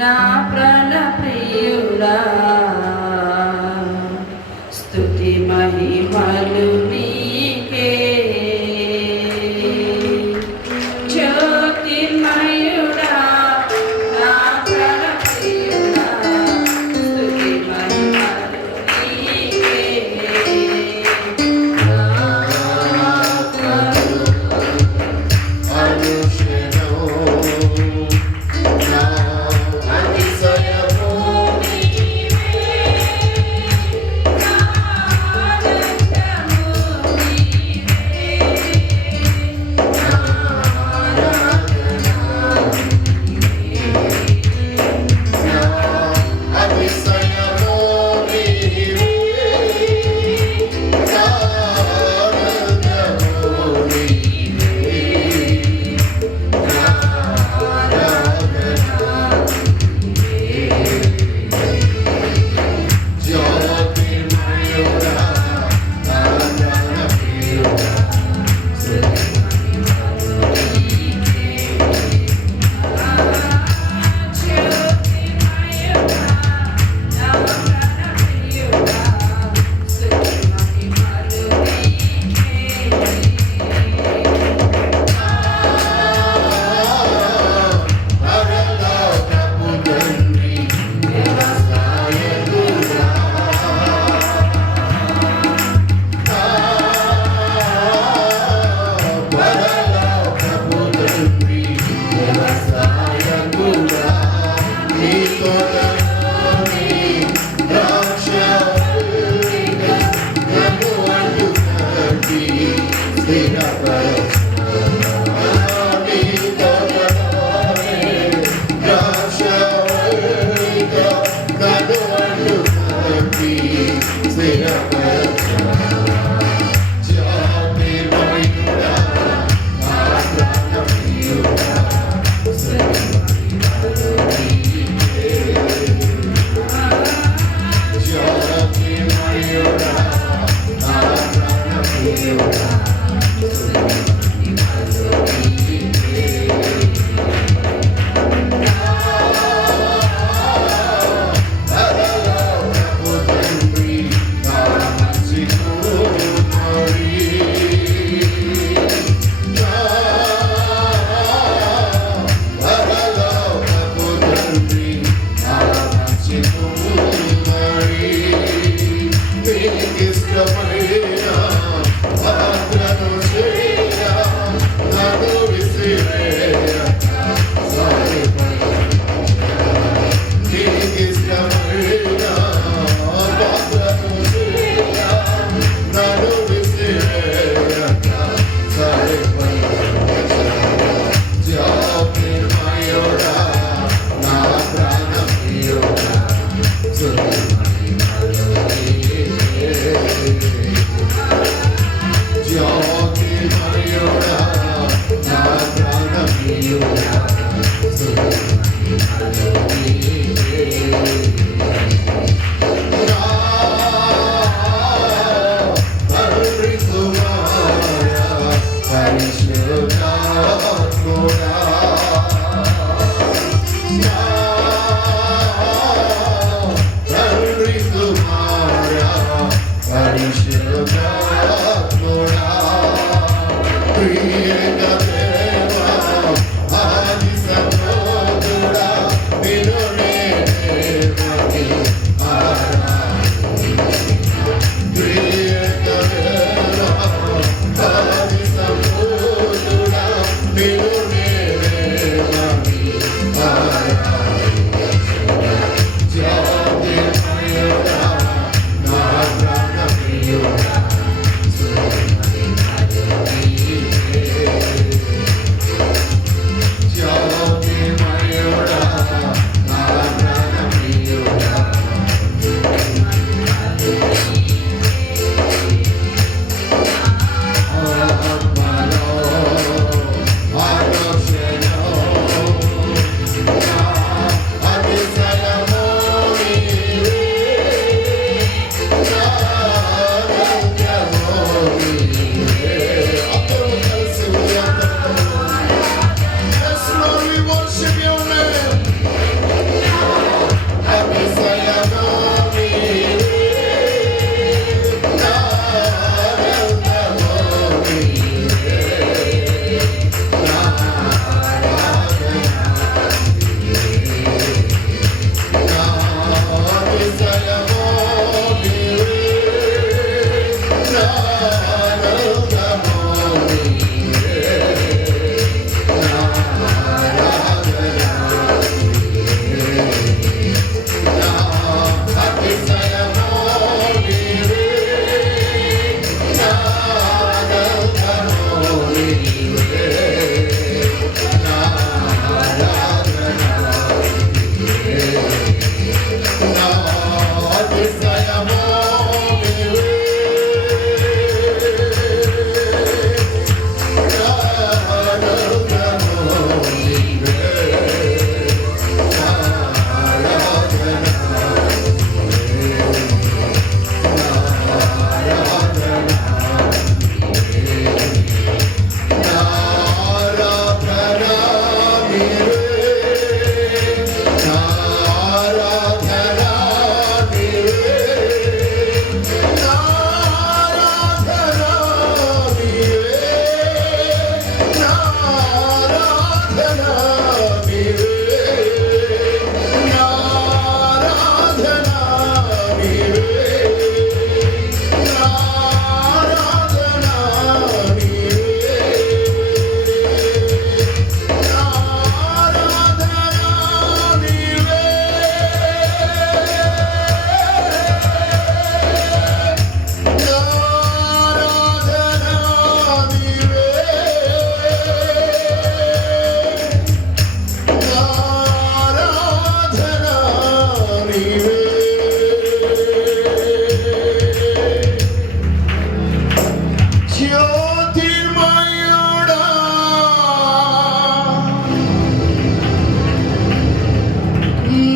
నా ప్రాణ ప్రియుడా స్తుతి మహిమలు నీకే జ్యోతిర్మయుడా నా ప్రాణ ప్రియుడా స్తుతి మహిమలు నీకే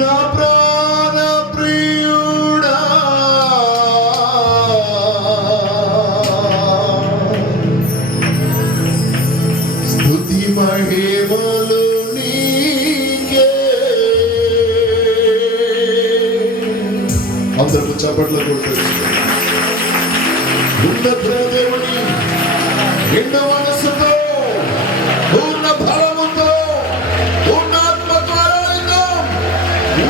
నా ప్రాణ ప్రియుడా స్తుతి మహిమలు నీకే. అందరూ చప్పట్లు కొట్టండి. ఉన్నత దేవుని నిండు మనసుతో పూర్ణ బలముతో పూర్ణ ఆత్మతో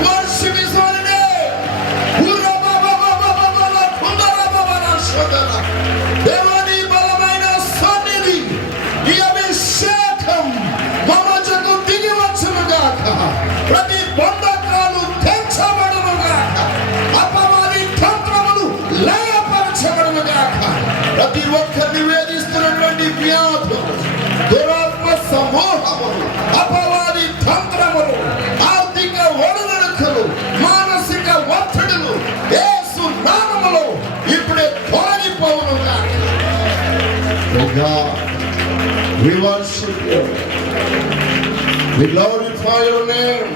worship his holy name. దేవుని బలమైన సన్నిధి ఈ అభిషేకం మమజకు దిగి వచ్చునుగాక. ప్రతి బంధకాలు తెంచబడునుగాక. అపవాది తంత్రములు లయపరచబడునుగాక. ప్రతి ఒక్కరిని వేధిస్తున్నటువంటి వ్యాధులు, దురాత్మ సమూహములు, అపవాది తంత్రములు, ఆర్థిక ఒడిదుడుకులు, మానసిక ఒత్తిడులు యేసు నామములో ఇప్పుడే తొలగిపోవునుగాక. Oh God, we worship you. We glorify your name.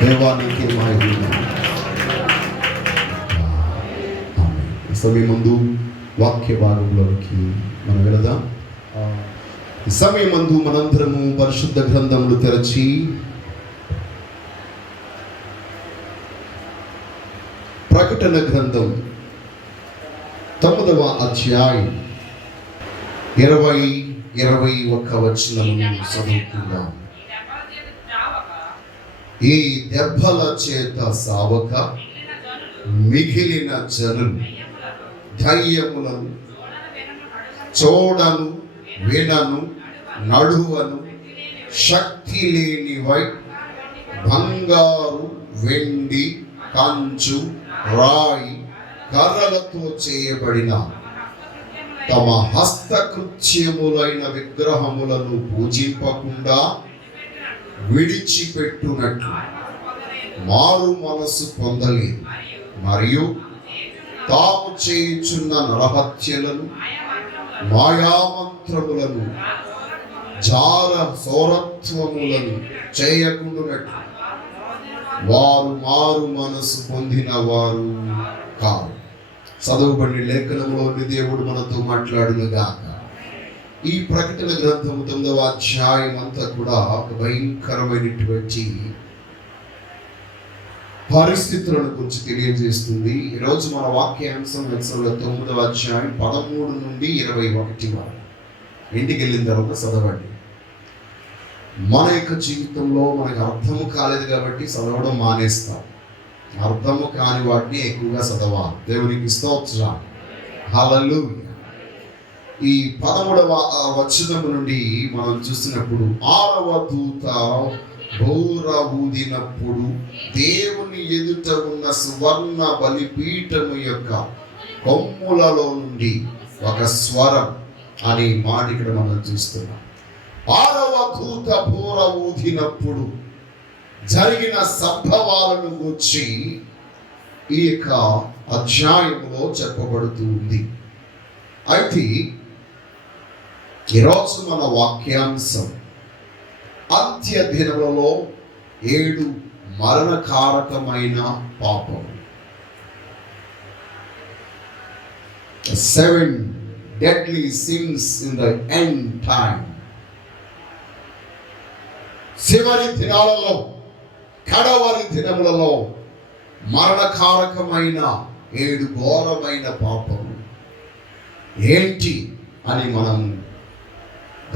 దేవానికి మహిమ. సమయం ముందు వాక్య భాగంలోకి మనం వెళదాం. ఈ సమయం ముందు మనందరము పరిశుద్ధ గ్రంథములు తెరచి ప్రకటన గ్రంథం 9వ అధ్యాయం 20-21 వచనములను చదువుకుందాం. ఈ దెబ్బల చేత సావక మిగిలిన జనులు ధైర్యములను చూడను వినను నడువను శక్తి లేనివై బంగారు వెండి కంచు రాయి కర్రలతో చేయబడిన తమ హస్తకృత్యములైన విగ్రహములను పూజింపకుండా విడిచిపెట్టునట్లు మారు మనసు పొందలేదు. మరియు తాము చేయుచున్న నరహత్యలను మాయామంత్రములను జార సౌరత్వములను చేయకుండానట్లు వారు మారు మనసు పొందిన వారు కాదు. చదువుబడి లేఖనంలోని దేవుడు మనతో మాట్లాడునుగాక. ఈ ప్రకటన గ్రంథము 9వ అధ్యాయం అంతా కూడా ఒక భయంకరమైనటువంటి పరిస్థితులను గురించి తెలియజేస్తుంది. ఈరోజు మన వాక్యాంశం ఎక్సోదుల 9వ అధ్యాయం 13 నుండి 21 వరకు. ఇంటికి వెళ్ళిన తర్వాత చదవండి. మన యొక్క జీవితంలో మనకు అర్థము కాలేదు కాబట్టి చదవడం మానేస్తాం. అర్థము కాని వాటిని ఎక్కువగా చదవాలి. దేవునికి స్తోత్రం. హల్లెలూయా. ఈ 13వ వచనం నుండి మనం చూసినప్పుడు 6వ దూత బూర ఊదినప్పుడు దేవుని ఎదుట ఉన్న సువర్ణ బలిపీఠము యొక్క కొమ్ములలో నుండి ఒక స్వరం అనే మాట ఇక్కడ మనం చూస్తున్నాం. 6వ దూత బూర ఊదినప్పుడు జరిగిన సంభవాలను గురించి ఈ యొక్క అధ్యాయంలో చెప్పబడుతుంది. అయితే ఈరోజు మన వాక్యాంశం అంత్య దినములలో 7 మరణకారకమైన పాపం. 7 deadly sins in the end time. చివరి దినాలలో, కడవరి దినములలో మరణకారకమైన 7 ఘోరమైన పాపము ఏంటి అని మనం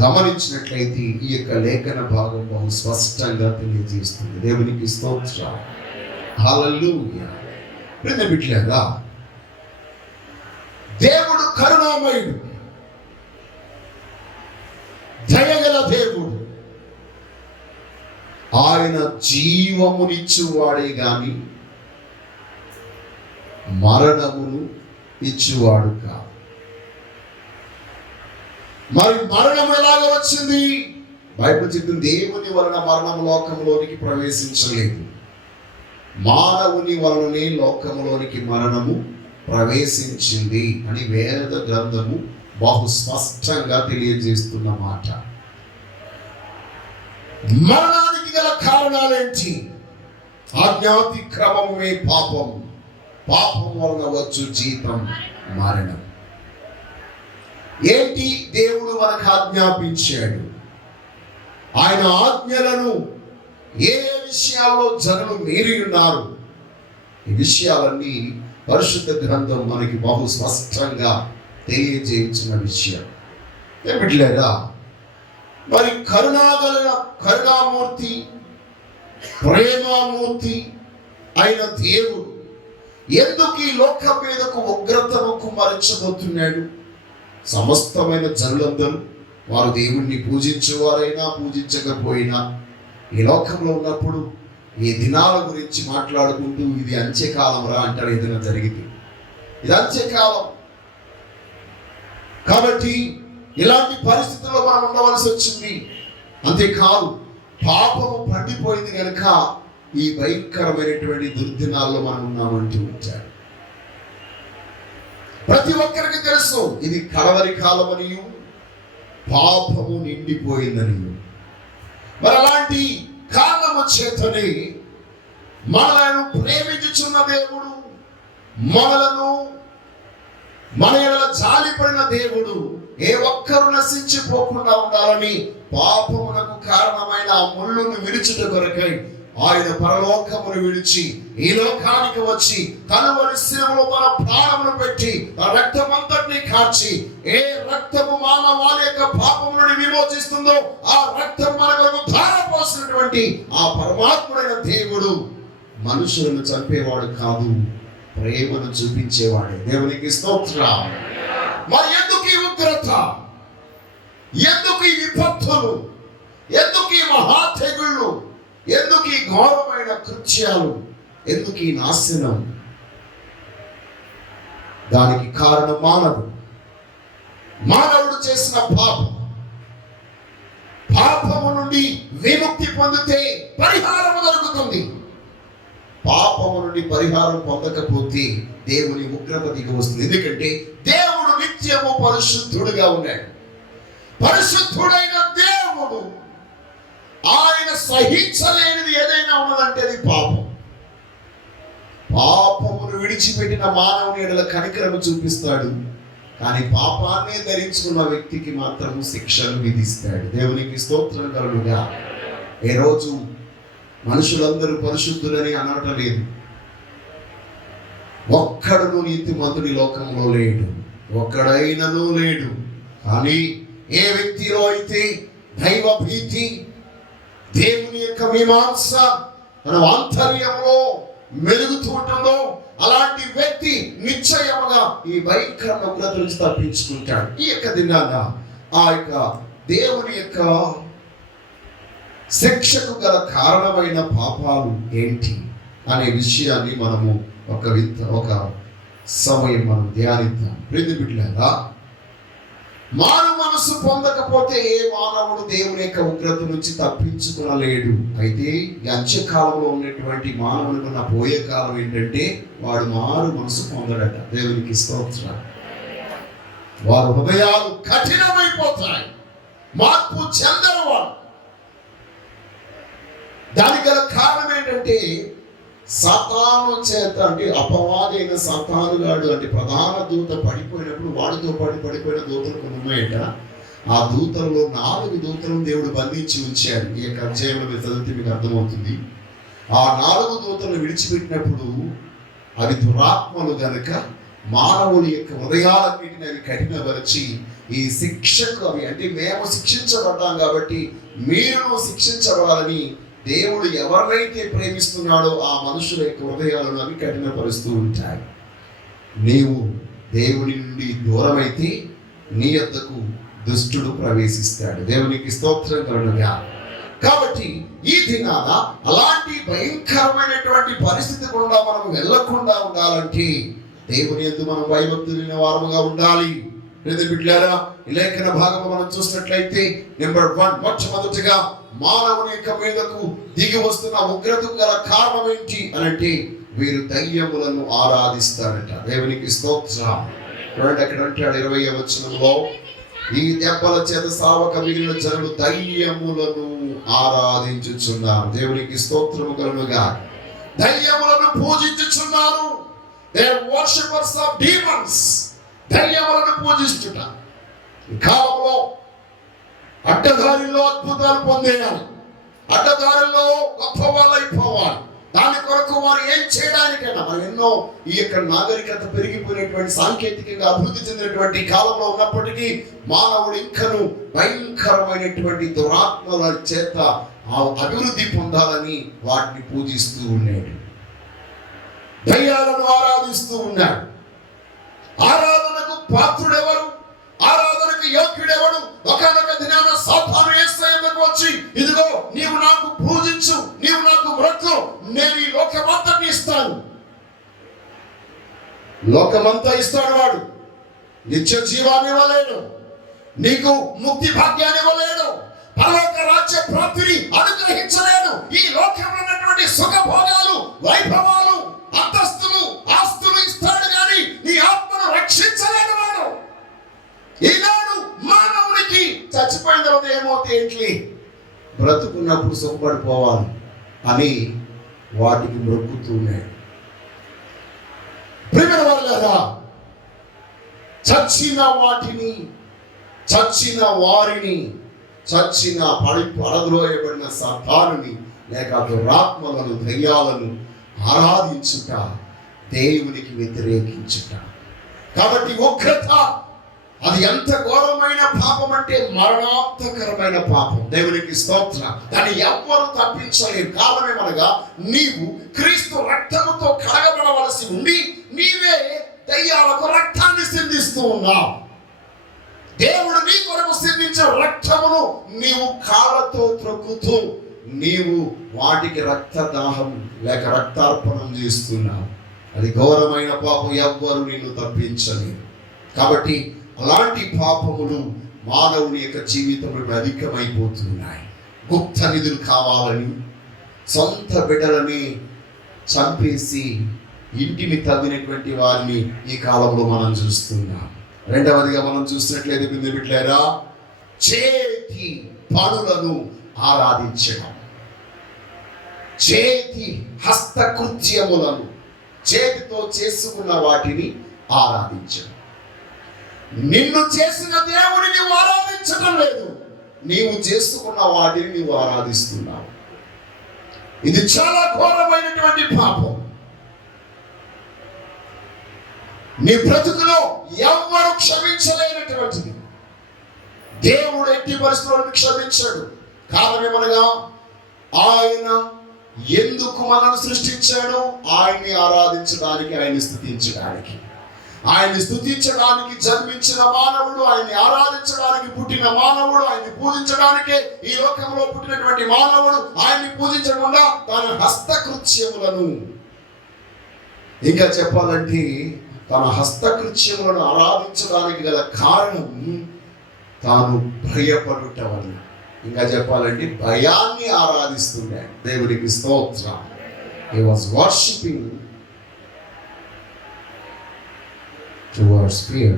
గమనించినట్లయితే ఈ యొక్క లేఖన భాగం బహు స్పష్టంగా తెలియజేస్తుంది. దేవునికి స్తోత్రం. హల్లెలూయా. ప్రియమిత్రులారా, దేవుడు కరుణామయుడు, దయగల దేవుడు. ఆయన జీవమునిచ్చువాడే గాని మరణమును ఇచ్చువాడు కాదు. మరి మరణం ఎలాగ వచ్చింది? బైబిల్ చెప్పింది దేవుని వలన మరణం లోకంలోనికి ప్రవేశించలేదు, మానవుని వలననే లోకంలోనికి మరణము ప్రవేశించింది అని వేద గ్రంథము బహు స్పష్టంగా తెలియజేస్తున్న మాట. మరణానికి దానికి గల కారణాలేంటి? ఆజ్ఞాతిక్రమమే పాపం, పాపం వలన వచ్చు జీతం మరణం. ఏంటి దేవుడు మనకు ఆజ్ఞాపించాడు? ఆయన ఆజ్ఞలను ఏ విషయాల్లో జనులు మీరి ఉన్నారు, ఈ విషయాలన్నీ పరిశుద్ధ గ్రంథం మనకి బహు స్పష్టంగా తెలియజేయించిన విషయం. ఏమిట్లేదా? మరి కరుణామూర్తి, ప్రేమామూర్తి అయిన దేవుడు ఎందుకు ఈ లోకం మీదకు ఉగ్రతను కుమ్మరించబోతున్నాడు? సమస్తమైన జనులందరూ వారు దేవుణ్ణి పూజించేవారైనా పూజించకపోయినా ఈ లోకంలో ఉన్నప్పుడు ఈ దినాల గురించి మాట్లాడుకుంటూ ఇది అంత్యకాలం రా అంటారు. ఏదైనా జరిగితే ఇది అంత్యకాలం. కాబట్టి ఇలాంటి పరిస్థితుల్లో మనం ఉండవలసి వచ్చింది. అంతేకాదు, పాపము పండిపోయింది కనుక ఈ భయంకరమైనటువంటి దుర్దినాల్లో మనం ఉన్నామంటూ ఉంటాడు. ప్రతి ఒక్కరికి తెలుసు ఇది కడవరి కాలమనియు పాపము నిండిపోయిందని. మరి అలాంటి కారణము చేతనే మనలను ప్రేమించుచున్న దేవుడు, మనలను మన ఎడల జాలిపడిన దేవుడు ఏ ఒక్కరు నశించిపోకుండా ఉండాలని పాపమునకు కారణమైన ఆ ముళ్ళును విడిచుట కొరకై ఆయన పరలోకమును విడిచి ఈ లోకానికి వచ్చి కలువరి శిలువలో తన ప్రాణమును పెట్టి తన రక్తమంతటిని కార్చి, ఏ రక్తము మానవాళి యొక్క పాపము నుండి విమోచిస్తుందో ఆ రక్తం మనకు ధారపోసినటువంటి ఆ పరమాత్ముడైన దేవుడు మనుషులను చంపేవాడు కాదు, ప్రేమను చూపించేవాడే. దేవునికి స్తోత్రం. మరి ఎందుకు ఈ ఉగ్రత? ఎందుకు ఈ విపత్తులు? ఎందుకు ఈ మహా తెగుళ్ళు? ఎందుకు ఈ ఘోరమైన కృత్యాలు? ఎందుకు ఈ నాశనం? దానికి కారణం మానవుడు చేసిన పాపం. పాపము నుండి విముక్తి పొందితే పరిహారము దొరుకుతుంది. పాపము నుండి పరిహారం పొందకపోతే దేవుని ఉగ్రత దిగి వస్తుంది. ఎందుకంటే దేవుడు నిత్యము పరిశుద్ధుడుగా ఉన్నాడు. పరిశుద్ధుడైన దేవుడు ఆయన సహించలేనిది ఏదైనా ఉన్నదంటే అది పాపం. పాపమును విడిచిపెట్టిన మానవుని ఎడల కనికరము చూపిస్తాడు, కానీ పాపాన్నే ధరించుకున్న వ్యక్తికి మాత్రము శిక్షను విధిస్తాడు. దేవునికి స్తోత్రం కలుగుగా. ఏ రోజు మనుషులందరూ పరిశుద్ధులని అనటం లేదు. ఒక్కడును నీతిమంతుడి లోకంలో లేడు, ఒక్కడైనను లేడు. కానీ ఏ వ్యక్తిలో అయితే దైవ భీతి, దేవుని యొక్క మీమాంస తన ఆంతర్యంలో మెరుగుతూ ఉంటుందో అలాంటి వ్యక్తి నిశ్చయముగా ఈ భయంకర ఉగ్రత నుంచి తప్పించుకుంటాడు. ఈ యొక్క దినాన ఆ యొక్క దేవుని యొక్క శిక్షకు గల కారణమైన పాపాలు ఏంటి అనే విషయాన్ని మనము ఒక సమయం మనం ధ్యానిద్దాం. ప్రియమైన బిడ్డలారా, మానవ మనసు పొందకపోతే ఏ మానవుడు దేవుని యొక్క ఉగ్రత నుంచి తప్పించుకొనలేడు. అయితే ఈ అంత్యకాలంలో ఉన్నటువంటి మానవునికి ఉన్న పోయే కాలం ఏంటంటే వాడు మారు మనసు పొందడట. దేవునికి స్తోత్రం. వారి హృదయాలు కఠినమైపోతాయి, మార్పు చెందరు వాడు. దానికి గల కారణం ఏంటంటే సాతాను చేత, అంటే అపవాదైన సాతానుగాడు, అంటే ప్రధాన దూత పడిపోయినప్పుడు వాడితో పడిపోయిన దూతలు కొన్ని ఉన్నాయట. ఆ దూతల్లో 4 దూతలను దేవుడు బంధించి ఉంచాడు. ఈ యొక్క అధ్యాయంలో మీరు చదివితే మీకు అర్థమవుతుంది. ఆ 4 దూతలను విడిచిపెట్టినప్పుడు అవి దురాత్మలు గనుక మానవుని యొక్క హృదయాలన్నిటిని అవి కఠినపరిచి ఈ శిక్షకు అవి, అంటే మేము శిక్షించబడ్డాం కాబట్టి మీరు శిక్షించబడాలని దేవుడు ఎవరినైతే ప్రేమిస్తున్నాడో ఆ మనుషుల యొక్క హృదయాలను అవి కఠినపరుస్తూ ఉంటాయి. నీవు దేవుని నుండి దూరమైతే నీ యొద్దకు దుష్టుడు ప్రవేశిస్తాడు. దేవునికి స్తోత్రం కలుగుగా. కాబట్టి ఈ దినాన అలాంటి భయంకరమైనటువంటి పరిస్థితి కూడా మనం వెళ్ళకుండా ఉండాలంటే దేవుని యందు మనం భయభక్తులైన వారముగా ఉండాలి. బిడ్డలారా, ఈ లేఖన భాగం మనం చూసినట్లయితే నెంబర్ 1, మొట్టమొదటిగా మానవుని యొక్క మీదకు దిగి వస్తున్న ఉగ్రతకు గల కారణం ఏంటి అనంటే వీరు దయ్యములను ఆరాధిస్తారట. దేవునికి స్తోత్రం. చూడండి, అక్కడ అంటాడు 20వ వచనంలో, ఈ దెబ్బల చేత సావక మిగిలిన జనులు దయ్యములను ఆరాధించుచున్నారు. దేవునికి స్తోత్రము కలుగుగా. దయ్యములను పూజించుచున్నారు. They are worshippers of demons. దయ్యములను పూజించుట. ఈ కాలంలో అడ్డదారిలో అద్భుతాలు పొందేయాలి, అడ్డదారిలో గొప్ప వాళ్ళైపోవాలి. దాని కొరకు వారు ఏం చేయడానికైనా మనం ఎన్నో ఈ యొక్క నాగరికత పెరిగిపోయినటువంటి సాంకేతికంగా అభివృద్ధి చెందినటువంటి కాలంలో ఉన్నప్పటికీ మానవుడు ఇంకను భయంకరమైనటువంటి దురాత్మల చేత అభివృద్ధి పొందాలని వాటిని పూజిస్తూ ఉన్నాడు, దయ్యాలను ఆరాధిస్తూ ఉన్నాడు. ఆరాధనకు పాత్రుడెవరు, ఆరాధనకు యోగ్యుడెవడు? ఒకనొక దినాన సాతాను యేసయ్యకు వచ్చి, ఇదిగో నీవు నాకు పూజించు, నీవు నాకు మొక్కు, నేను ఈ లోకమంతా ఇస్తాను. లోకమంతా ఇస్తాడు వాడు. నిత్య జీవాన్ని ఇవ్వలేడు, నీకు ముక్తి భాగ్యాన్ని ఇవ్వలేడు, పరలోక రాజ్య ప్రాప్తిని అనుగ్రహించలేడు. ఈ లోకంలో ఉన్నటువంటి సుఖభోగాలు, వైభవాలు, అంతస్తులు, ఆస్తులు ఇస్తాడు కానీ నీ ఆత్మను రక్షించలేడు వాడు. ఈనాడు మానవునికి చచ్చిపోయిన తర్వాత ఏమవుతాయి ఏంటి, బ్రతుకున్నప్పుడు సుఖపడిపోవాలి అని వాటికి మొక్కుతున్నాడు. ప్రియమైన వారులారా, చచ్చిన వాటిని, చచ్చిన వారిని, చచ్చిన పడద్రోయబడిన సాతానుని లేక దురాత్మలను, దయ్యాలను ఆరాధించుట దేవునికి వ్యతిరేకించుట. కాబట్టి ఉగ్రత అది ఎంత ఘోరమైన పాపం అంటే మరణాంతకరమైన పాపం. దేవునికి స్తోత్రం. దాన్ని ఎవ్వరు తప్పించలేరు. కారణమేమనగా నీవు క్రీస్తు రక్తముతో కడగబడవలసి ఉండి నీవే దయ్యాలకు రక్తాన్ని సిందిస్తూ ఉన్నావు. దేవుడు నీ కొరకు సిందించిన రక్తమును నీవు కాళ్ళతో త్రొక్కుతూ నీవు వాటికి రక్తదాహం లేక రక్తార్పణం చేస్తున్నావు. అది ఘోరమైన పాపం, ఎవ్వరు నిన్ను తప్పించలేరు. కాబట్టి అలాంటి పాపములు మానవుని యొక్క జీవితంలో అధికమైపోతున్నాయి. గుప్త నిధులు కావాలని సొంత బిడ్డలని చంపేసి ఇంటిని తవ్వినటువంటి వారిని ఈ కాలంలో మనం చూస్తున్నాం. రెండవదిగా మనం చూసినట్లయితే బిడ్డలారా, చేతి పనులను ఆరాధించడం, చేతి హస్తకృత్యములను, చేతితో చేసుకున్న వాటిని ఆరాధించడం. నిన్ను చేసిన దేవుని నీవు ఆరాధించడం లేదు, నీవు చేసుకున్న వాటిని నీవు ఆరాధిస్తున్నావు. ఇది చాలా ఘోరమైనటువంటి పాపం. నీ బ్రతుకులో ఎవ్వరు క్షమించలేనటువంటిది. దేవుడు ఎట్టి పరిస్థితులను క్షమించాడు. కారణమేమనగా ఆయన ఎందుకు మనల్ని సృష్టించాడు? ఆయన్ని ఆరాధించడానికి, ఆయన్ని స్తుతించడానికి. ఆయన్ని స్తుతించడానికి జన్మించిన మానవుడు, ఆయన్ని ఆరాధించడానికి పుట్టిన మానవుడు, ఆయన్ని పూజించడానికే ఈ లోకంలో పుట్టినటువంటి మానవుడు ఆయన్ని పూజించకుండా తన హస్తకృత్యములను, ఇంకా చెప్పాలంటే తన హస్తకృత్యములను ఆరాధించడానికి గల కారణం తాను భయపడుట వల్ల. ఇంకా చెప్పాలంటే భయాన్ని ఆరాధిస్తున్నాడు. దేవునికి స్తోత్రం. He was worshiping towards fear.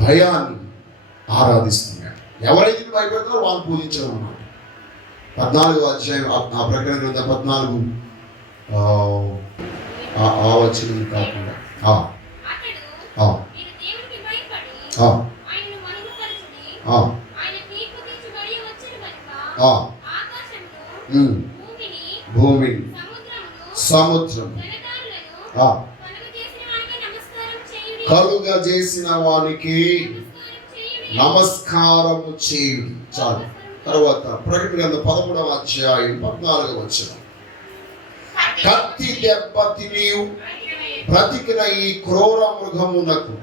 భయాన్ని ఆరాధిస్తున్నాడు. ఎవరైతే భయపడతారో వాళ్ళు పూజించడం అన్నమాట. 14వ అధ్యాయం ఆ ప్రకటన గ్రంథం 14 ఆ వచనం కాకుండా భూమిని, సముద్రం కలుగ చేసిన వానికి నమస్కారము చేయుడు. చాలు. తర్వాత ప్రకటన గ్రంథం 13వ అధ్యాయం 14వ వచనం. కత్తి దెబ్బ తిని బ్రతికిన ఈ క్రూర మృగమునకు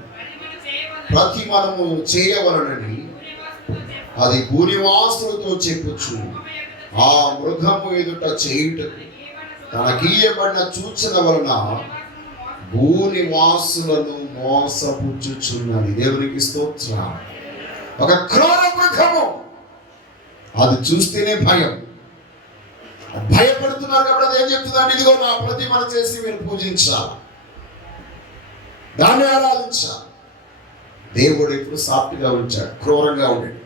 ప్రతి మనము చేయవలనని అది భూనివాసులతో చెప్పుచు ఆ మృగము ఎదుట చేయుటకు తనకీయబడిన సూచన వలన భూనివాసులను మోసపుచ్చుచున్నది. దేవునికి స్తోత్రం. ఒక క్రూర మృగము, అది చూస్తేనే భయం. భయపడుతున్నారు కాబట్టి అది ఏం చెప్తుందంటే, ఇదిగో నా ప్రతిమను చేసి మీరు పూజించాలి, దాన్ని ఆరాధించాలి. దేవుడు ఎప్పుడు సాఫ్ట్గా ఉంచాడు, క్రూరంగా ఉండాడు.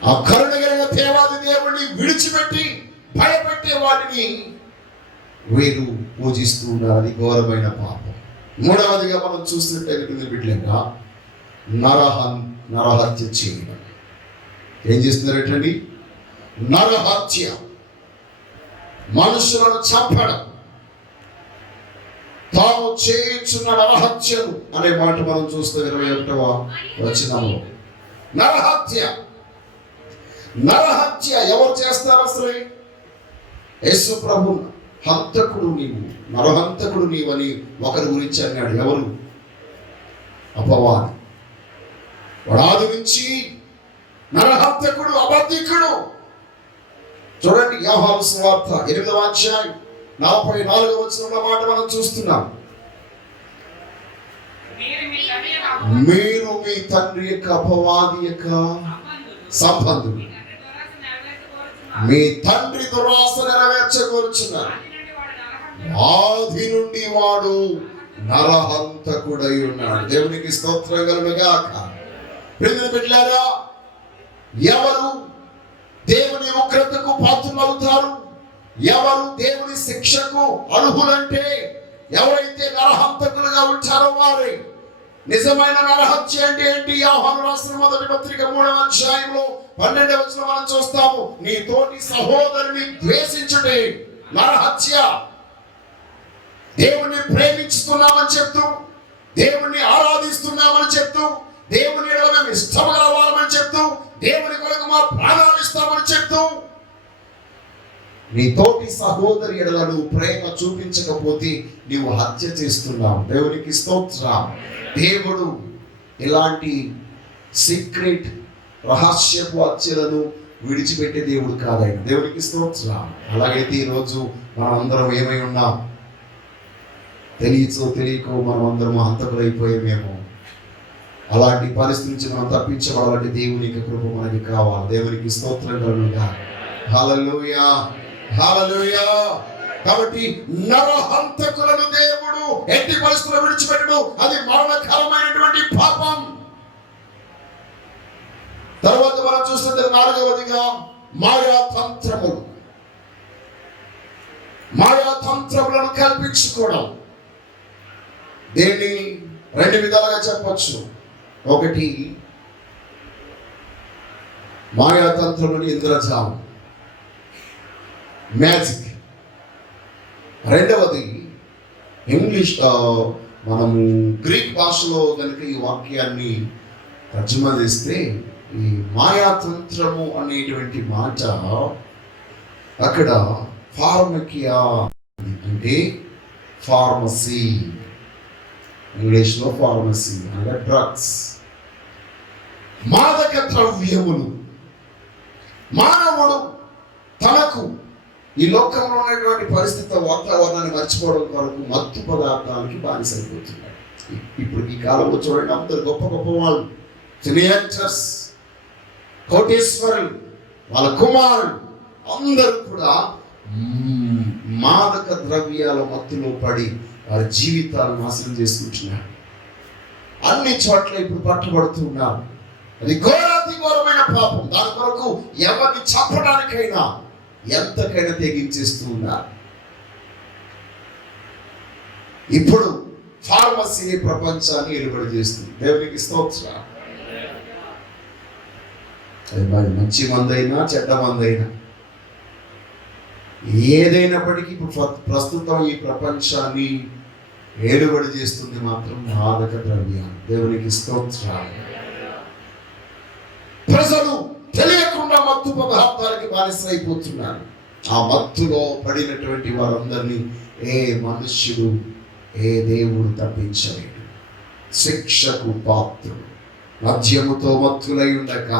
ఆ కరుణ కలిగిన దేవాది దేవుడిని విడిచిపెట్టి భయపెట్టే వాటిని వీరు పూజిస్తూ ఉన్నారు. అది ఘోరమైన పాపం. మూడవదిగా మనం చూస్తున్నట్లయితే బిడ్డలుగా నరహత్య చేయడం. ఏం చేస్తున్నారటండి? నరహత్య, మనుషులను చంపడం. తాము చేయించున్న నరహత్యలు అనే మాట మనం చూస్తే 21వ వచనంలో నరహత్య. నరహత్య ఎవరు చేస్తారు అసలు? యేసు ప్రభు హంతకుడు నీవు, నరహంతకుడు నీవని ఒకరి గురించి అన్నాడు. ఎవరు? అపవాది. వాడాది నుంచి నరహంతకుడు, అబద్ధికుడు. చూడండి, యోహాను సువార్త 8వ అధ్యాయం 44వ వచనంలో మాట మనం చూస్తున్నాం. మీరు మీ తండ్రి యొక్క అపవాది యొక్క సంబంధులు, మీ తండ్రి దురాశ నెరవేర్చగోరుచున్నారు. ఆది నుండి వాడు నరహంతకుడై ఉన్నాడు. దేవునికి స్తోత్రం కలుగుగాక. ప్రియమైన బిడ్డలారా, ఎవరు దేవుని ఉగ్రతకు పాత్రులవుతారు? ఎవరు దేవుని శిక్షకు అర్హులంటే ఎవరైతే నరహంతకులుగా ఉంటారో వారే. నిజమైన నరహత్య అంటే ఏంటి? యోహాను రాసిన మొదటి పత్రిక 3వ అధ్యాయంలో 12వ వచనం మనం చూస్తాము. నీ తోటి సహోదరుని ద్వేషించుటే నరహత్య. దేవుణ్ణి ప్రేమిస్తున్నామని చెప్తూ, దేవుణ్ణి ఆరాధిస్తున్నామని చెప్తూ, దేవుని ఎడల మేము ఇష్టం గలవారమని చెప్తూ, దేవుని కొరకు మా ప్రాణాలు ఇస్తామని చెప్తూ, నీ తోటి సహోదరి ఎడల నువ్వు ప్రేమ చూపించకపోతే నీవు హత్య చేస్తున్నావు. దేవునికి స్తోత్రం. దేవుడు ఇలాంటి సీక్రెట్ రహస్యపు హత్యలను విడిచిపెట్టే దేవుడు కాదైనా. దేవునికి స్తోత్రం. అలాగైతే ఈరోజు మనం అందరం ఏమై ఉన్నాం? తెలియచో తెలియకో మనం అందరం హంతకులైపోయామేమో. అలాంటి పరిస్థితి నుంచి మనం తప్పించబడాలంటే దేవుని కృప మనకి కావాలి. దేవునికి స్తోత్రం కలుగుగా. హల్లెలూయా, హల్లెలూయా. కాబట్టి నరహంతకులను దేవుడు ఎట్టి పరిస్థితుల్లో విడిచిపెట్టడు. అది మరణకరమైనటువంటి పాపం. తర్వాత మనం చూస్తుంటే 4వదిగా మాయాతంత్రములు. మాయాతంత్రములను కల్పించుకోవడం. దీన్ని 2 విధాలుగా చెప్పొచ్చు. ఒకటి మాయాతంత్రములు, ఇంద్రజాలం, మ్యాజిక్. రెండవది ఇంగ్లీష్, మనము గ్రీక్ భాషలో కనుక ఈ వాక్యాన్ని తర్జుమా చేస్తే ఈ మాయాతంత్రము అనేటువంటి మాట అక్కడ ఫార్మకియా అంటే ఫార్మసీ. ఇంగ్లీష్లో ఫార్మసీ అంటే డ్రగ్స్, మాదక ద్రవ్యములు. మానవుడు తనకు ఈ లోకంలో ఉన్నటువంటి పరిస్థితి, వాతావరణాన్ని మర్చిపోవడం కొరకు మత్తు పదార్థాలకి బానిసైపోతున్నాడు. ఇప్పుడు ఈ కాలంలో చూడండి, అందరు గొప్ప గొప్ప వాళ్ళు, సినియాక్టర్స్, కోటేశ్వరులు, వాళ్ళ కుమారులు అందరూ కూడా మాదక ద్రవ్యాల మత్తులో పడి వారి జీవితాలను నాశనం చేసుకుంటున్నారు. అన్ని చోట్ల ఇప్పుడు పట్టుబడుతున్నారు. అది ఘోరాతి ఘోరమైన పాపం. దాని కొరకు ఎవరిని చంపడానికైనా ఎంతకైనా తెగించేస్తూ ఉన్నారు. ఇప్పుడు ఫార్మసీ ప్రపంచాన్ని ఏలుబడి చేస్తుంది. దేవునికి స్తోత్రం. అది మరి మంచి మందైనా చెడ్డ మందైనా ఏదైనప్పటికీ ఇప్పుడు ప్రస్తుతం ఈ ప్రపంచాన్ని ఏలుబడి చేస్తుంది మాత్రం మాదక ద్రవ్యాలు. దేవునికి స్తోత్రం. ప్రజలు తెలియకుండా మత్తు పదార్థాలకి బానిసైపోతున్నారు. ఆ మత్తులో పడినటువంటి వారందరినీ ఏ మనుష్యుడు, ఏ దేవుడు తప్పించలేడు. శిక్షకు పాత్రుడు. మద్యముతో మత్తులై ఉండక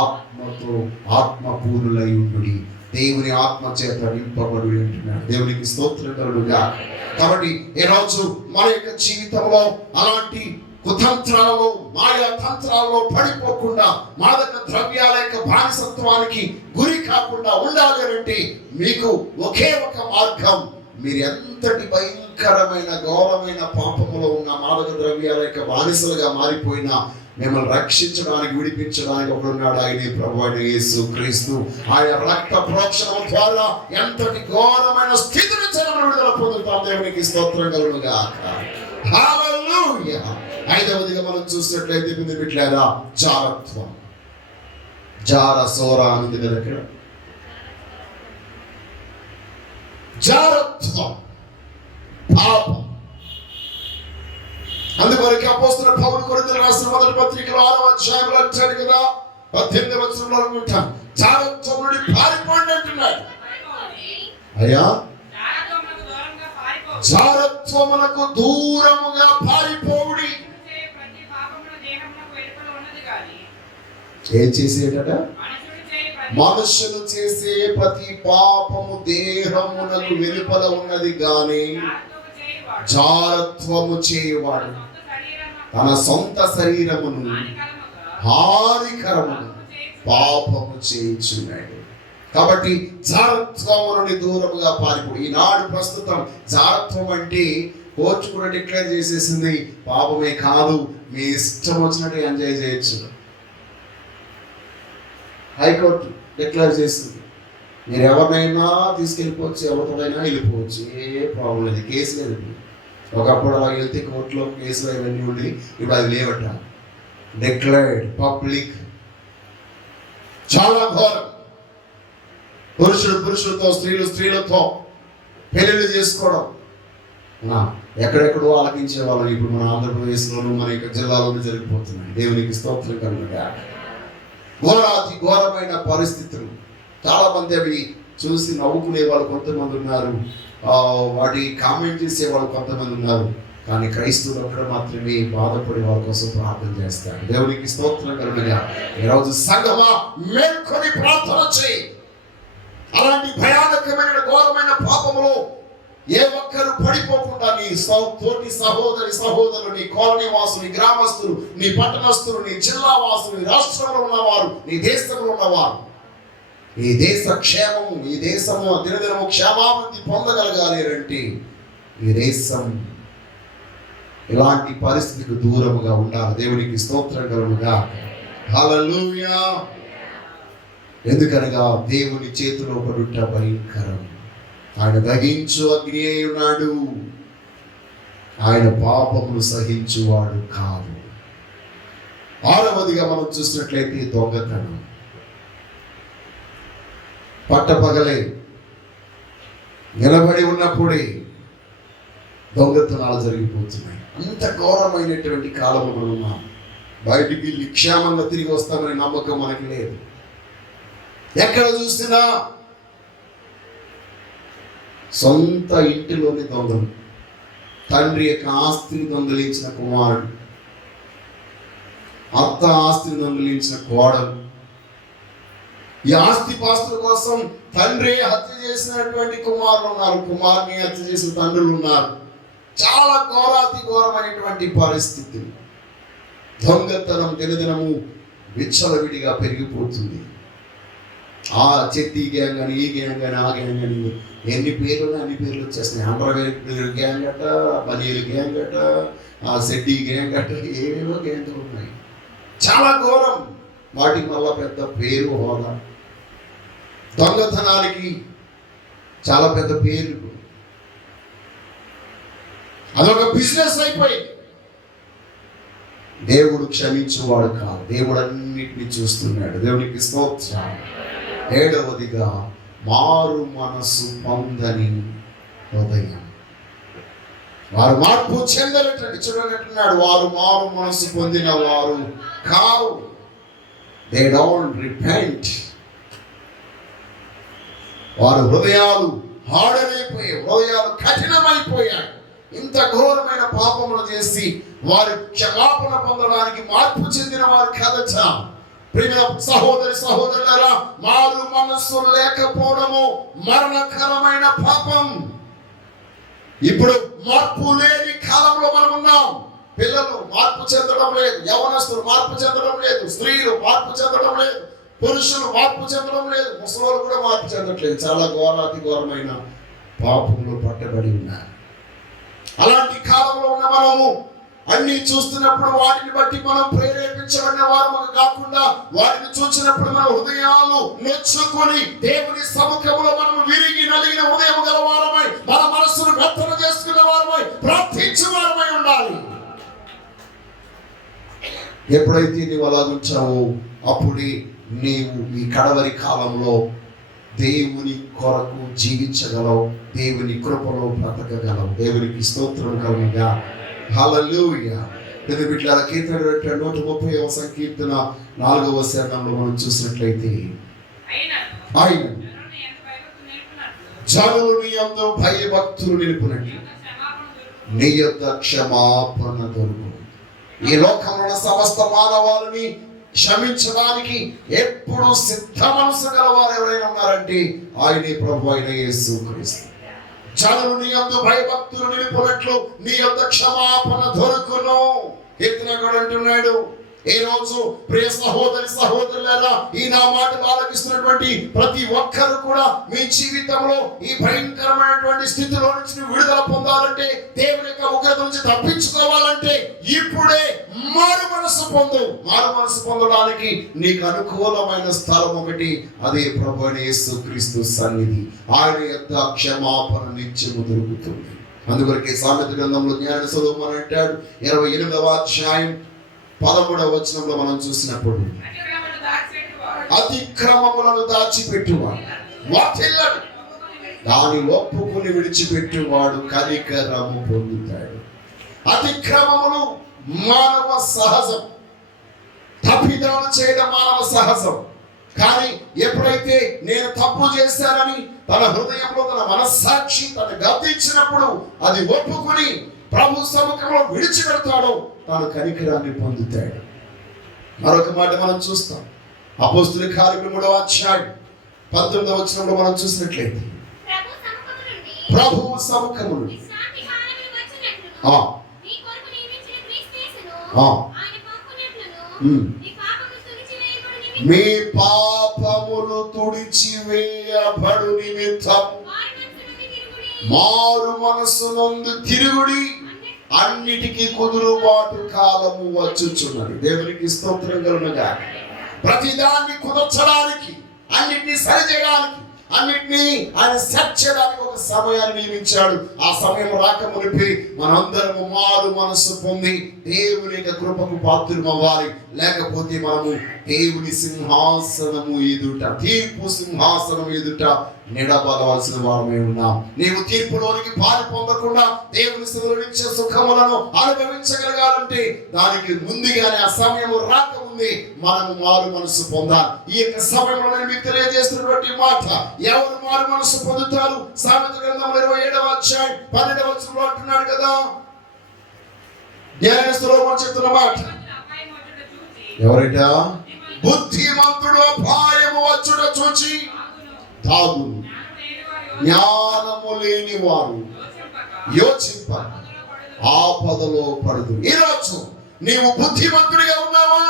ఆత్మతో ఆత్మపూర్ణులై ఉండుడి, దేవుని ఆత్మ చేత నింపబడి అంటున్నాడు. దేవునికి స్తోత్రం కలుగుగా. కాబట్టి ఈరోజు మన యొక్క జీవితంలో అలాంటి కుతంత్రాలలో, మాయా తంత్రాలలో పడిపోకుండా, మాదక ద్రవ్యాల యొక్క బానిసత్వానికి గురి కాకుండా ఉండాలి అంటే మీకు ఒకే ఒక మార్గం. మీరు ఎంతటి భయంకరమైన ఘోరమైన పాపములో ఉన్న మాదక ద్రవ్యాల యొక్క బానిసలుగా మారిపోయినా మిమ్మల్ని రక్షించడానికి, విడిపించడానికి ఒకడున్నాడు. ఆయనే ప్రభు అయిన యేసు క్రీస్తు. ఆయన రక్త ప్రోక్షణం ద్వారా ఎంతటి ఘోరమైన స్థితి నుంచి మనం విడుదల పొందుతాం. దేవునికి స్తోత్రం కలుగును గాక. హల్లెలూయా. ఐదవదిగా మనం చూసినట్లయితే బిడ్డలారా, జారత్వం. జార సోర అనేది కదా ఇక్కడ. జారత్వం, పాపం. అందువరకు అపోస్తలుడైన పౌలు కొరింథీయులకు రాసిన మొదటి పత్రికలో 6వ అధ్యాయంలో అంటాడు కదా, 18వ వచనంలో అనుకుంటాం, జారత్వం నుండి పారిపోండి అంటున్నాడు. అయ్యా, జారత్వమునకు దూరముగా పారిపోవుడి. ఏం చేసేటట? మనుషులు చేసే ప్రతి పాపము దేహమునకు వెలుపల ఉన్నది గాని జారత్వము చేయవాడు తన సొంత శరీరమును హానికరమును పాపము చేయించున్నాడు. కాబట్టి జారత్వము నుండి దూరముగా పారిపోడు. ఈనాడు ప్రస్తుతం జారత్వం అంటే కోర్టు కూడా డిక్లేర్ చేసేసింది, పాపమే కాదు, మీ ఇష్టం వచ్చినట్టు ఎంజాయ్ చేయొచ్చు. హైకోర్టు డిక్లేర్ చేసింది, మీరు ఎవరినైనా తీసుకెళ్ళిపోవచ్చు, ఎవరితోనైనా వెళ్ళిపోవచ్చు, ఏ ప్రాబ్లం లేదు, కేసు లేదు. ఒకప్పుడు అలా వెళ్తే కోర్టులో కేసులు ఇవన్నీ ఉండి, ఇప్పుడు అది లేవట. Declared public. చాలా ఘోరం. పురుషులతో, స్త్రీలతో పెళ్లిళ్ళు చేసుకోవడం ఎక్కడెక్కడో ఆలకించే వాళ్ళని ఇప్పుడు మన ఆంధ్రప్రదేశ్లోనూ మన యొక్క జిల్లాలోనూ జరిగిపోతున్నాయి. దేవునికి స్తోత్రం కలుగుగా. ఘోరమైన పరిస్థితులు. చాలా మంది అవి చూసి నవ్వుకునే వాళ్ళు కొంతమంది ఉన్నారు, వాటి కామెంట్ చేసే వాళ్ళు కొంతమంది ఉన్నారు. కానీ క్రైస్తవులు అక్కడ మాత్రమే బాధపడే వాళ్ళ కోసం ప్రార్థన చేస్తారు. దేవునికి స్తోత్రం కలుగుగా. ఈరోజు సంఘమా, మేల్కొని ప్రార్థన చేయి. అలాంటి భయానకమైన ఘోరమైన పాపములో ఏ ఒక్కరు పడిపోకుండా నీ తోటి సహోదరులు, నీ కాలనీ వాసులు, నీ గ్రామస్తులు, నీ పట్టణస్తులు, నీ జిల్లా వాసులు, నీ రాష్ట్రంలో ఉన్నవారు, నీ దేశంలో ఉన్నవారు, ఈ దేశ క్షేమము, ఈ దేశము దినదినము క్షేమాభివృద్ధి పొందగలగాలి అంటే ఈ దేశం ఇలాంటి పరిస్థితికి దూరముగా ఉండాలి. దేవునికి స్తోత్రం కలుగుగా. హల్లెలూయా. ఎందుకనగా దేవుని చేతిలో పడుట భయంకరం. ఆయన దహించు అగ్ని అయి ఉన్నాడు, ఆయన పాపమును సహించువాడు కాదు. 6వదిగా మనం చూసినట్లయితే దొంగతనం. పట్టపగలే నిలబడి ఉన్నప్పుడే దొంగతనాలు జరిగిపోతున్నాయి. అంత ఘోరమైనటువంటి కాలంలో మనం ఉన్నాం. బయటికి వెళ్ళి క్షేమంగా తిరిగి వస్తామనే నమ్మకం మనకి లేదు. ఎక్కడ చూసినా సొంత ఇంటిలోని దొంగలు. తండ్రి యొక్క ఆస్తిని దొంగలించిన కుమారుడు, అత్త ఆస్తిని దొంగలించిన కోడలు, ఈ ఆస్తి పాస్తుల కోసం తండ్రి హత్య చేసినటువంటి కుమారులు ఉన్నారు, కుమారుని హత్య చేసిన తండ్రులు ఉన్నారు. చాలా ఘోరమైనటువంటి పరిస్థితి. దొంగతనం దినదినము విచ్చలవిడిగా పెరిగిపోతుంది. ఆ చెట్టి గ్యాంగ్ అని, ఈ గ్యాంగ్ అని, ఆ గ్యాంగ్ అని, ఎన్ని పేర్లు అన్ని పేర్లు వచ్చేస్తున్నాయి. అంబరవేలు గ్యాంగ్ అట, బనీలు గ్యాంగ్ అట, ఆ సెడ్డి గ్యాంగ్ అట, ఏవేవో గ్యాంగులు ఉన్నాయి. చాలా ఘోరం. వాటికి వల్ల పెద్ద పేరు, హోదా. దొంగతనానికి చాలా పెద్ద పేరు. అదొక బిజినెస్ అయిపోయింది. దేవుడు క్షమించేవాడు కాదు, దేవుడు అన్నిటిని చూస్తున్నాడు. దేవునికి స్తోత్రం. 7వదిగా మారు మనసు పొందని హృదయం. వారు మార్పు చెందలేటట్టు చూడనట్టున్నాడు. వారు మారు మనసు పొందిన వారు కావు. They don't repent. వారు హృదయాలు హార్డైపోయాయి, హృదయాలు కఠినమైపోయాయి. ఇంత ఘోరమైన పాపములు చేసి వారు క్షమాపణ పొందడానికి మార్పు చెందిన వారు కదట. ప్రియ సహోదరులారా, మారు మనస్సు లేకపోవడము మరణకరమైన పాపం. ఇప్పుడు మార్పు లేని కాలంలో మనం ఉన్నాం. పిల్లలు మార్పు చెందడం లేదు, యవనస్తులు మార్పు చెందడం లేదు, స్త్రీలు మార్పు చెందడం లేదు, పురుషులు మార్పు చెందడం లేదు, ముసలోళ్ళు కూడా మార్పు చెందట్లేదు. చాలా ఘోరమైన పాపంలో పట్టబడి ఉన్నారు. అలాంటి కాలంలో ఉన్న మనము అన్ని చూస్తున్నప్పుడు వాటిని బట్టి మనం ప్రేరేపించబడిన వారు కాకుండా వాటిని చూసినప్పుడు మన హృదయాలు నొచ్చుకొని దేవుని సముఖంలో మనం విరిగి నలిగిన హృదయం గల వారమై మన మనస్సును వ్యర్థన చేసుకున్న వారమై ప్రార్థించే వారమై ఉండాలి. ఎప్పుడైతే నీవు అలా ఉంచావో అప్పుడే నీవు ఈ కడవరి కాలంలో దేవుని కొరకు జీవించగలవు, దేవుని కృపలో బ్రతకగలవు. దేవునికి స్తోత్రం కలుగుగా. హల్లెలూయా. బిడ్డలారా, కీర్తన 130వ సంకీర్తన 4వ చరణంలో మనం చూసినట్లయితే ఆయన జనులు యందు భయభక్తులు నిలుపునట్లు నీ యొద్ద క్షమాపణ దొరుకును. ఈ లోకంలో సమస్త మానవాళిని క్షమించడానికి ఎప్పుడు సిద్ధ మనసు గల వారు ఎవరైనా ఉన్నారంటే ఆయనే ప్రభు అయిన యేసుక్రీస్తు. జనులు నీ యందు భయభక్తులు నిలుపునట్లు నీ యొద్ద క్షమాపణ దొరుకును. కీర్తనకారుడు అంటున్నాడు, ఈ రోజు ప్రియ సహోదరి సహోదరులారా, ఈ నా మాటలు ఆలకిస్తున్నటువంటి ప్రతి ఒక్కరు కూడా మీ జీవితంలో ఈ భయంకరమైనటువంటి స్థితిలో నుంచి విడుదల పొందాలంటే, దేవుని యొక్క ఉగ్రత నుంచి తప్పించుకోవాలంటే ఇప్పుడే మారు మనసు పొందు. మారు మనసు పొందడానికి నీకు అనుకూలమైన స్థలం ఒకటి, అదే ప్రభువైన యేసుక్రీస్తు సన్నిధి. ఆయన యొక్క క్షమాపణ నిత్యము దొరుకుతుంది. అందుకొరకే సామెత గ్రంథంలో జ్ఞాని సొలొమోను అంటాడు 28వ అధ్యాయం 13వ వచనంలో మనం చూసినప్పుడు, అతిక్రమములను దాచిపెట్టువాడు వాటిల్లడు, దాని ఒప్పుకుని విడిచిపెట్టువాడు కనికరము పొందుతాడు. అతిక్రమములు మానవ సహజం, తప్పిదాలు చేయడం మానవ సహజం. కానీ ఎప్పుడైతే నేను తప్పు చేశానని తన హృదయంలో తన మనస్సాక్షి తను గద్దించినప్పుడు అది ఒప్పుకుని ప్రభు సముఖంలో విడిచిపెడతాడో తాను కనికరాన్ని పొందుతాడు. మరొక మాట మనం చూస్తాం, అపోస్తుల కార్యములు 3వ అధ్యాయం 19వ వచనంలో మనం చూసినట్లయితే, ప్రభు సముఖము నుండి మీ పాపములు తుడిచివేయబడు నిమిత్తం మారు మనసు నందు తిరుగుడి, అన్నిటికీ కుదురుబాటు కాలము వచ్చుచున్నది. దేవునికి స్తోత్రం కలుగునుగా. ప్రతిదాన్ని కుదర్చడానికి, అన్నిటినీ సరిచేయడానికి, అన్నిటినీ ఆయన సెట్ చేయడానికి ఒక సమయాన్ని నియమించాడు. ఆ సమయం రాకమునిపి మనందరము మారు మనసు పొంది దేవుని యొక్క కృపకు పాత్రము అవ్వాలి. లేకపోతే మనము దేవుని సింహాసనము ఎదుట, తీర్పు సింహాసనం ఎదుట నిలబడవలసిన వారమే ఉన్నాం. నీవు తీర్పులోనికి పాలు పొందకుండా దేవుని సన్నిధించే సుఖములను అనుభవించగలగాలంటే దానికి ముందుగానే ఆ సమయం రాకముందే మనము మారు మనసు పొందాలి. ఈ యొక్క సమయంలో నేను మీకు తెలియజేస్తున్నటువంటి మాట, ఎవరు మారు మనసు పొందుతారు? సామెత గ్రంథం 27వ అధ్యాయం 12వ వచనంలో అంటున్నాడు కదా, జ్ఞానస్తులు చెప్తున్న మాట, ఎవరైనా బుద్ధిమంతుడు అపాయము వచ్చుట చూచి తాగును, జ్ఞానము లేని వారు యోచింప ఆపదలో పడదు. ఈరోజు నీవు బుద్ధిమంతుడిగా ఉన్నావా,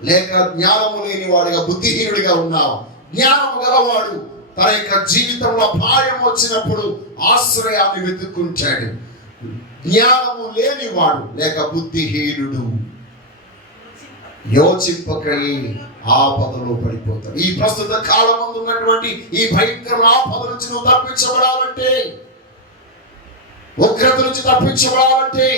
లేక జ్ఞానము లేని వాడిగా బుద్ధిహీనుడిగా ఉన్నావా? జ్ఞానము గలవాడు తన యొక్క జీవితంలో అపాయం వచ్చినప్పుడు ఆశ్రయాన్ని వెతుక్కుంటాడు. జ్ఞానము లేనివాడు లేక బుద్ధిహీనుడు యోచింపకై ఆపదలో పడిపోతాడు. ఈ ప్రస్తుత కాలం ఉన్నటువంటి ఈ భయంకర ఆపద నుంచి నువ్వు తప్పించబడాలంటే, ఉగ్రత నుంచి తప్పించబడాలంటే,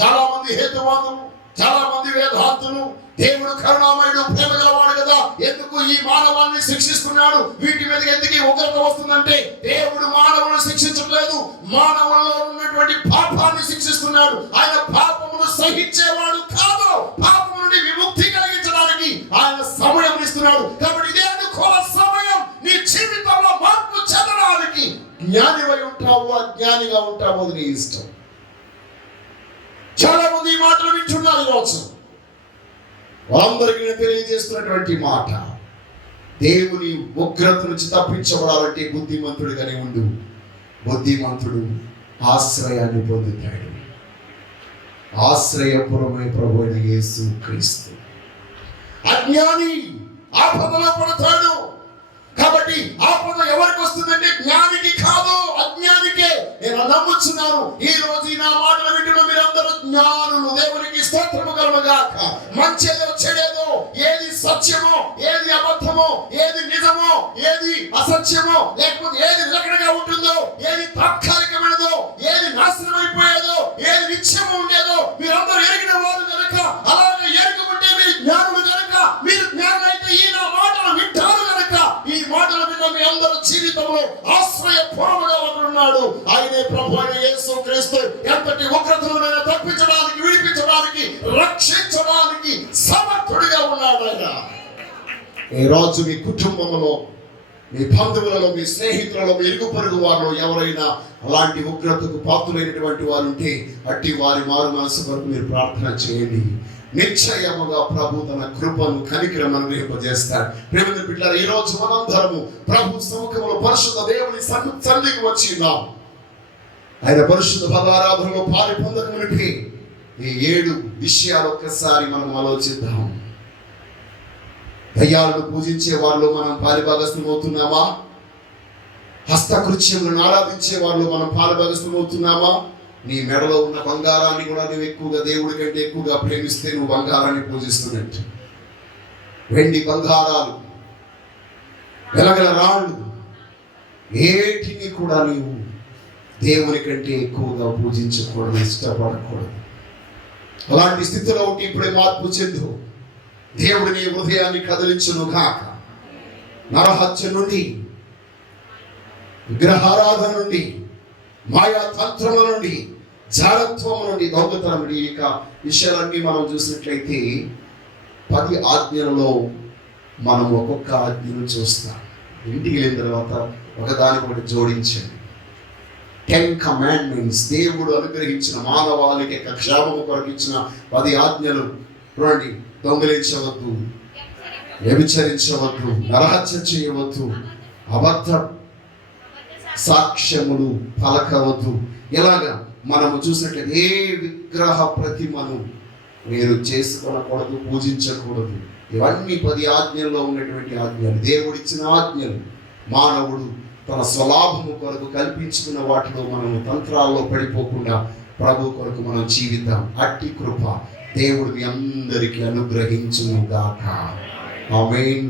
చాలా మంది హేతువాదులు, చాలా మంది వేదాంతులు, దేవుడు కరుణామయుడు ప్రేమ గలవాడు కదా, ఎందుకు ఈ మానవాన్ని శిక్షిస్తున్నాడు, వీటి మీద ఎందుకు ఉగ్రత వస్తుందంటే, దేవుడు మానవులను శిక్షించట్లేదు, మానవులలో ఉన్నటువంటి పాపాన్ని శిక్షిస్తున్నాడు. ఆయన పాపమును సహించేవాడు కాదు, పాపము నుండి విముక్తి కలిగించడానికి ఆయన సమయం ఇస్తున్నాడు. కాబట్టి ఇదే అనుకూల సమయం నీ జీవితంలో మార్పు చెందడానికి. జ్ఞానివై ఉంటావు, అజ్ఞానిగా ఉంటావు, అది నీ ఇష్టం. చాలా మంది ఈ మాటలు వింటున్నారు ఈరోజు. వాళ్ళందరికీ నేను తెలియజేస్తున్నటువంటి మాట, దేవుని ఉగ్రత నుంచి తప్పించబడాలంటే బుద్ధిమంతుడిగానే ఉండు. బుద్ధిమంతుడు ఆశ్రయాన్ని పొందుతాడు. ఆశ్రయపురమే ప్రభు అయిన యేసుక్రీస్తు. అజ్ఞాని ఆపదలో పడతాడు. కాబట్టి ఆపద ఎవరికి వస్తుందంటే జ్ఞానికి కాదు, అజ్ఞానికే. నేను నమ్ముచున్నాను ఈ రోజు నా మాటలు వింటున్న మీరందరూ జ్ఞానులు. దేవునికి స్తోత్రము కలుగుగాక. మంచేదో చెడేదో, ఏది సత్యమో, ఏది అబద్ధమో, ఏది నిజమో, ఏది అసత్యమో, లేకపోతే ఏది నిలకడగా ఉంటుందో, ఏది తాత్కాలికమైనదో, ఏది నాశనం అయిపోయేదో, ఏది నిత్యము ఉండేదో మీరందరూ ఎరిగిన వారు కనుక, అలాగే ఎరిగి ఉంటే మీరు జ్ఞానులు కనుక, మీరు జ్ఞానులైతే ఈ నా మాటలు వింటారు కనుక, ఈ మాటలు విన్న మీ అందరూ జీవితంలో ఆశ్రయపురముగా ఉన్నాడు. ఆయనే ప్రభు అయిన యేసుక్రీస్తు. ఎంతటి ఉగ్రతలను తప్పించడానికి, విడిపించడానికి, రక్షించడానికి సమర్థుడిగా ఉన్నాడు ఆయన. ఈ రోజు మీ కుటుంబంలో, మీ బంధువులలో, మీ స్నేహితులలో, మీ ఇరుగు పొరుగు వారిలో ఎవరైనా అలాంటి ఉగ్రతకు పాత్రులైనటువంటి వారు ఉంటే అట్టి వారి మారు మనసు వరకు మీరు ప్రార్థన చేయండి. నిశ్చయముగా ప్రభు తన కృపను, కనికరం అనుగ్రహింపజేస్తాడు. ప్రేమ బిడ్డలారా, ఈ రోజు మనందరము ప్రభు సముఖంలో పరిశుద్ధ దేవుని సన్నిధికి వచ్చి ఉన్నాం. ఆయన పరిశుద్ధ బలారాధనలో పాలు పొందకమునిపి ఈ 7 విషయాలు ఒక్కసారి మనం ఆలోచిద్దాం. దయ్యాలను పూజించే వాళ్ళు మనం పాలిభాగస్థులం అవుతున్నామా? హస్తకృత్యములను ఆరాధించే వాళ్ళు మనం పాలిభాగస్థులం అవుతున్నామా? నీ మెడలో ఉన్న బంగారాన్ని కూడా నువ్వు ఎక్కువగా, దేవుడి కంటే ఎక్కువగా ప్రేమిస్తే నువ్వు బంగారాన్ని పూజిస్తున్నట్టు. వెండి బంగారాలు, వెలగల రాళ్ళు, ఏటిని కూడా నీవు దేవుని కంటే ఎక్కువగా పూజించకూడదు, ఇష్టపడకూడదు. అలాంటి స్థితిలో ఉంటే ఇప్పుడే మార్పు చెందు. దేవుడి నీ హృదయాన్ని కదిలించును గాక. నరహత్య నుండి, విగ్రహారాధన నుండి, మాయా తంత్రముల నుండి, జారత్వం నుండి, దొంగతనం నుండి, ఇక విషయాలన్నీ మనం చూసినట్లయితే 10 ఆజ్ఞలలో మనం ఒక్కొక్క ఆజ్ఞను చూస్తాం. ఇంటికి వెళ్ళిన తర్వాత ఒకదానికొకటి జోడించండి. 10 కమాండ్మెంట్స్, దేవుడు అనుగ్రహించిన మానవాళికి క్షేమము కొరకు ఇచ్చిన 10 ఆజ్ఞలు. చూడండి, దొంగలించవద్దు, వ్యభిచరించవద్దు, నరహత్య చేయవద్దు, అబద్ధ సాక్ష్యములు పలకవద్దు. ఇలాగా మనము చూసినట్లయితే ఏ విగ్రహ ప్రతిమను మీరు చేసుకొనకూడదు, పూజించకూడదు. ఇవన్నీ 10 ఆజ్ఞల్లో ఉన్నటువంటి ఆజ్ఞలు, దేవుడిచ్చిన ఆజ్ఞలు. మానవుడు తన స్వలాభము కొరకు కల్పించుకున్న వాటిలో మనము తంత్రాల్లో పడిపోకుండా ప్రభు కొరకు మనం జీవిద్దాం. అట్టి కృప దేవుడు మీ అందరికీ అనుగ్రహించును గాక. ఆమేన్.